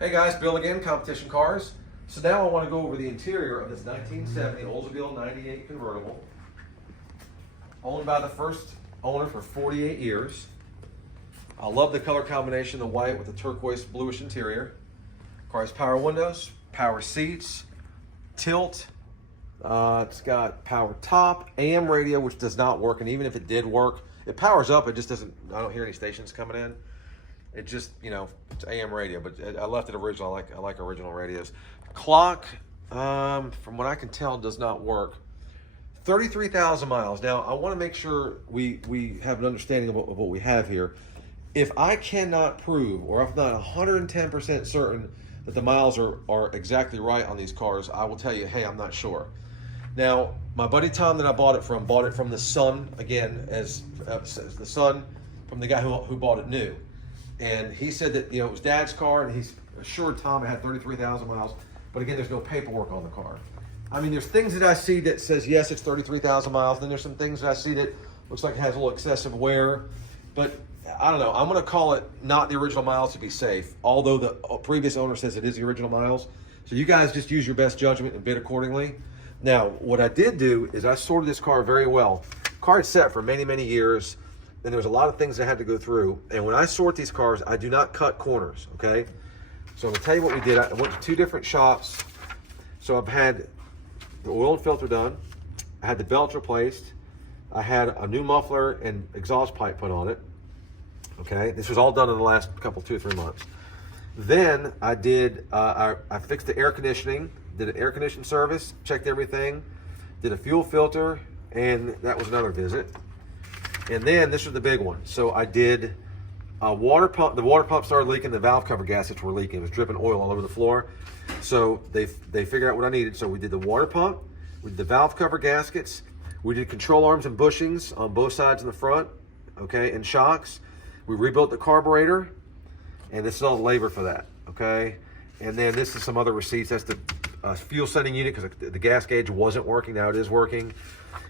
Hey guys, Bill again, Competition Cars. So now I want to go over the interior of this 1970 Oldsmobile 98 convertible, owned by the first owner for 48 years. I love the color combination, the white with the turquoise bluish interior. Car has power windows, power seats, tilt. It's got power top, AM radio, which does not work, and even if it did work, it powers up, it just doesn't, I don't hear any stations coming in. It just, it's AM radio, but I left it original. I like original radios. Clock, from what I can tell, does not work. 33,000 miles. Now, I want to make sure we have an understanding of what we have here. If I cannot prove, or if not 110% certain that the miles are exactly right on these cars, I will tell you, hey, I'm not sure. Now, my buddy Tom that I bought it from the son, again, as the son from the guy who bought it new. And he said that, it was Dad's car, and he's assured Tom it had 33,000 miles. But again, there's no paperwork on the car. I mean, there's things that I see that says, yes, it's 33,000 miles. Then there's some things that I see that looks like it has a little excessive wear. But I don't know. I'm going to call it not the original miles to be safe, although the previous owner says it is the original miles. So you guys just use your best judgment and bid accordingly. Now, what I did do is I sorted this car very well. Car had sat for many, many years. And there was a lot of things I had to go through. And when I sort these cars, I do not cut corners, okay? So I'm gonna tell you what we did. I went to 2 different shops. So I've had the oil and filter done. I had the belts replaced. I had a new muffler and exhaust pipe put on it, okay? This was all done in the last couple, 2 or 3 months. Then I did, I fixed the air conditioning, did an air conditioning service, checked everything, did a fuel filter, and that was another visit. And then this was the big one. So I did a water pump. The water pump started leaking. The valve cover gaskets were leaking. It was dripping oil all over the floor. So they figured out what I needed. So we did the water pump. We did the valve cover gaskets. We did control arms and bushings on both sides in the front, okay, and shocks. We rebuilt the carburetor, and this is all the labor for that, okay. And then this is some other receipts. That's the fuel sending unit because the gas gauge wasn't working. Now it is working.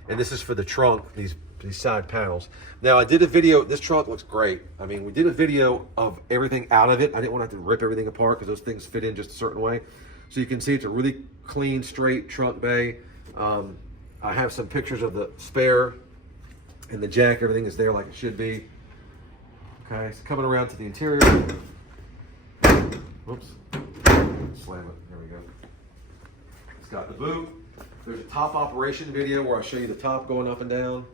And this is for the trunk, these side panels. Now I did a video, this trunk looks great. I mean, we did a video of everything out of it. I didn't want to have to rip everything apart because those things fit in just a certain way. So you can see it's a really clean, straight trunk bay. I have some pictures of the spare and the jack, everything is there like it should be. Okay, so coming around to the interior. Whoops, slam it, there we go. It's got the boot. There's a top operation video where I show you the top going up and down.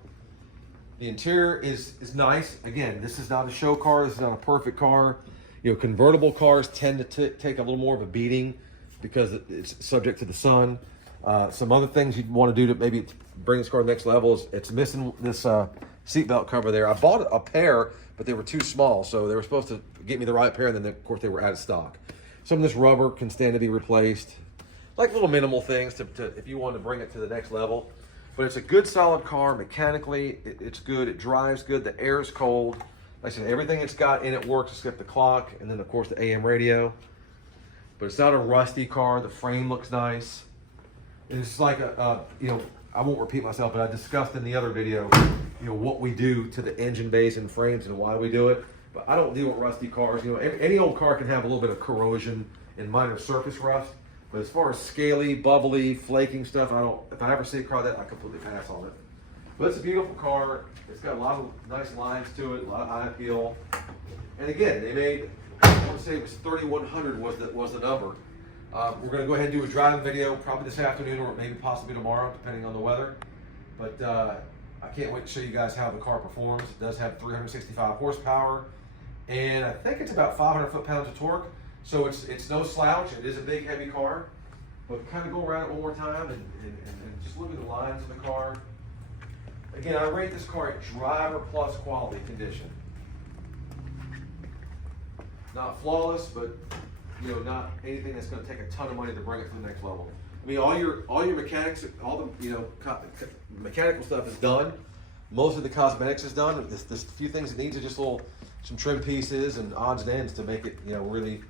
The interior is nice. Again, this is not a show car. This is not a perfect car. Convertible cars tend to take a little more of a beating because it's subject to the sun. Some other things you'd want to do to maybe bring this car to the next level is it's missing this seatbelt cover there. I bought a pair, but they were too small. So they were supposed to get me the right pair, and then of course they were out of stock. Some of this rubber can stand to be replaced. Like little minimal things to if you want to bring it to the next level. But it's a good solid car. Mechanically, it's good. It drives good. The air is cold. Like I said, everything it's got in it works except the clock and then of course the AM radio. But it's not a rusty car. The frame looks nice. It's like I won't repeat myself, but I discussed in the other video, what we do to the engine bays and frames and why we do it. But I don't deal with rusty cars. Any old car can have a little bit of corrosion and minor surface rust. But as far as scaly, bubbly, flaking stuff, if I ever see a car that, I completely pass on it. But it's a beautiful car. It's got a lot of nice lines to it, a lot of eye appeal. And again, they made, I want to say it was 3,100 was the number. We're going to go ahead and do a driving video probably this afternoon or maybe possibly tomorrow, depending on the weather. But I can't wait to show you guys how the car performs. It does have 365 horsepower, and I think it's about 500 foot-pounds of torque. So it's no slouch. It is a big, heavy car. But kind of go around it one more time and just look at the lines of the car. Again, I rate this car at driver plus quality condition. Not flawless, but not anything that's going to take a ton of money to bring it to the next level. I mean, all your mechanics, all the mechanical stuff is done. Most of the cosmetics is done. There's a few things it needs are just some trim pieces and odds and ends to make it really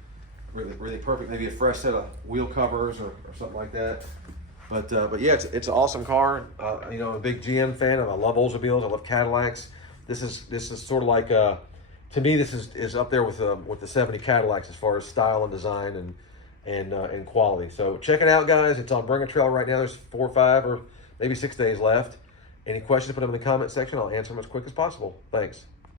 perfect. Maybe a fresh set of wheel covers or something like that. But yeah, it's an awesome car. I'm a big GM fan, and I love Oldsmobiles. I love Cadillacs. This is sort of like to me, this is up there with the 70 Cadillacs as far as style and design and quality. So check it out, guys. It's on Bring a Trailer right now. There's 4 or 5 or maybe 6 days left. Any questions, put them in the comment section. I'll answer them as quick as possible. Thanks.